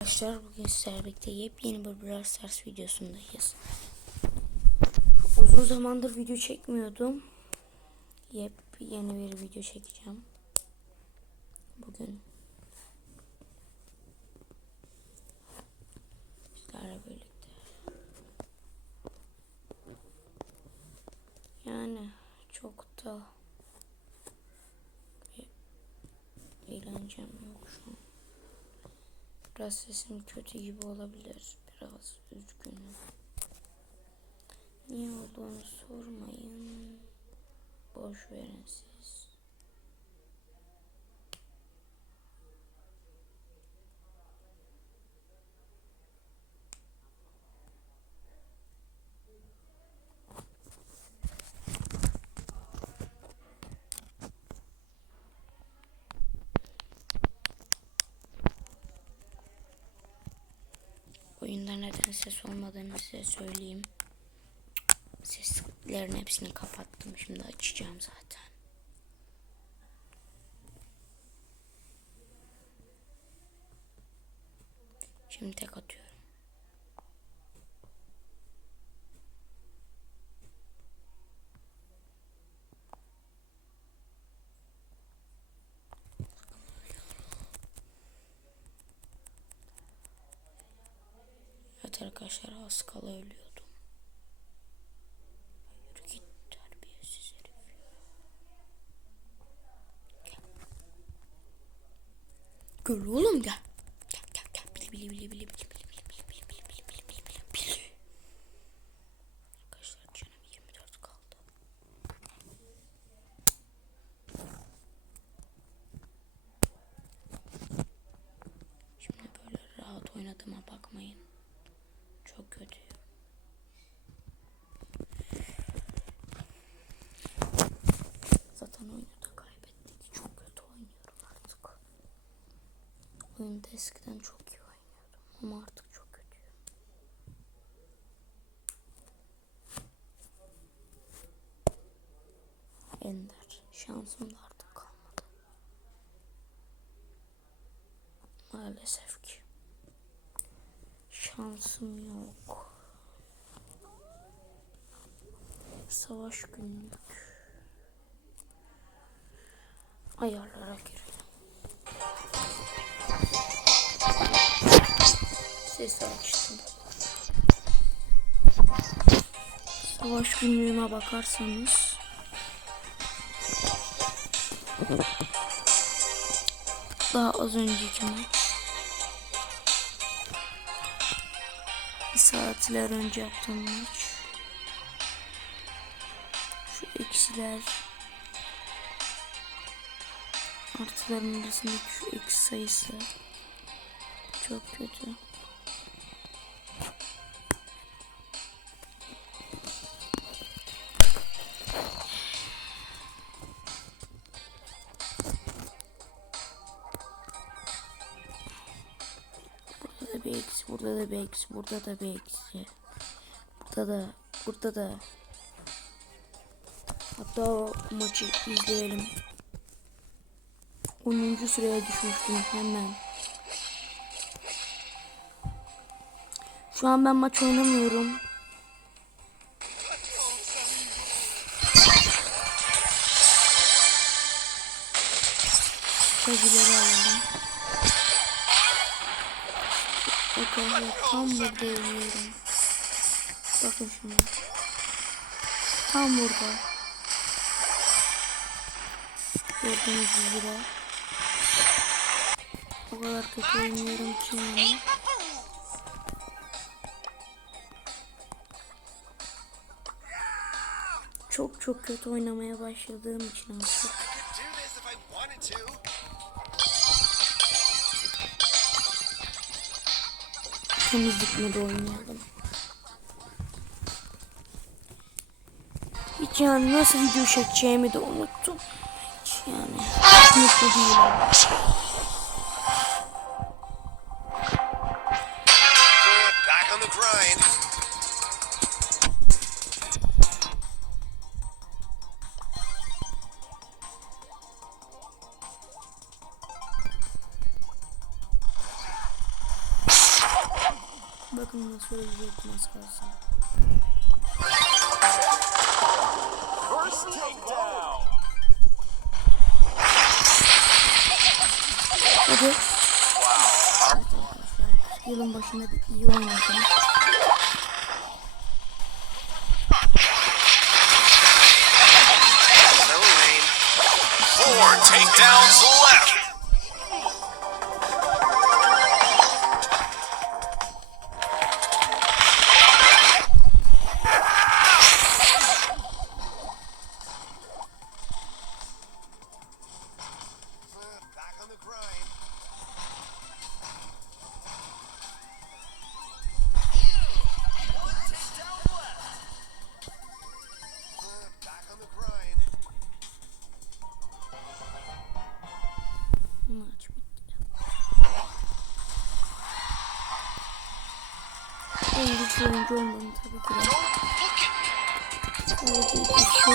Arkadaşlar bugün sizlerle birlikte yepyeni bir Brawl Stars videosundayız. Uzun zamandır video çekmiyordum. Yep yeni bir video çekeceğim. Bugün sizlerle birlikte. Yani çok da eğlencem yok şu an. Biraz sesim kötü gibi olabilir. Biraz üzgünüm. Niye olduğunu sormayın. Boş verin siz. Neden ses olmadığını size söyleyeyim. Seslerin hepsini kapattım. Şimdi açacağım zaten. Şimdi tek atıyorum. arkadaşlar az kala ölüyordum. Hayır git terbiyesiz herif. Gel. Gör oğlum gel. Gel gel gel. Bili bili bili bili bili. Oyunda eskiden çok iyi oynuyordum ama artık çok kötüyüm. Ender. Şansım da artık kalmadı. Maalesef ki. Şansım yok. Savaş günlük. Ayarlara girelim. Ses açtım. Savaş günlüğüme bakarsanız. Daha az önceki maç. Saatler önce yaptığım maç. Şu eksiler. Artıların arasındaki şu eksi sayısı. Çok kötü. Burada da bir eksi, burada da bir eksi. Burada da, burada da. Hatta o maçı izleyelim. 10. sıraya düşmüştüm hemen. Şu an ben maç oynamıyorum. Tecrübeleri alalım. Arkadaşlar tam burada ölüyorum. Bakın şuna. Tam burada. Gördüğünüz üzere. O kadar kötü oynuyorum ki yani. Çok çok kötü oynamaya başladığım için artık. Temizlik modu oynayalım. Hiç yani nasıl video çekeceğimi de unuttum. Hiç yani mutlu değilim. Bakın nasıl ölecektim az kalsın. First takedown. Hadi. Yılın başında bir iyi oynadım. Four takedowns left. En güçlü oyuncu olmadım tabii ki de. Sadece iki kişi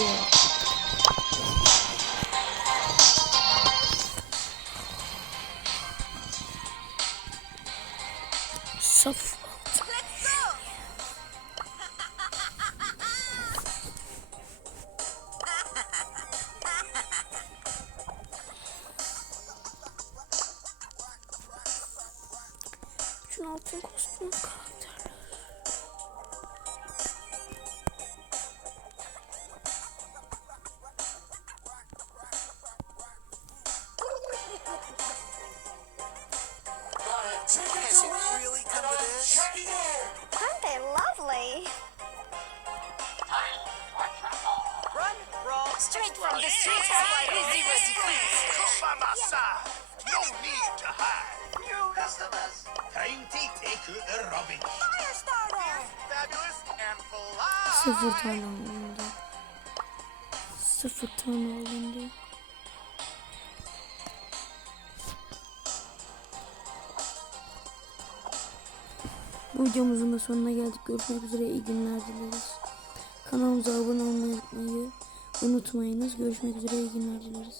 yeah. The streets of Busy Ready Come by my side. No need to hide. New customers. Time to take out the rubbish. Firestarter! Fabulous and fly. Sıfır tane alındı. Sıfır tane alındı. Bu videomuzun da sonuna geldik. Görüşmek üzere. İyi günler dileriz. Kanalımıza abone olmayı unutmayı unutmayınız. Görüşmek üzere. İyi günler dileriz.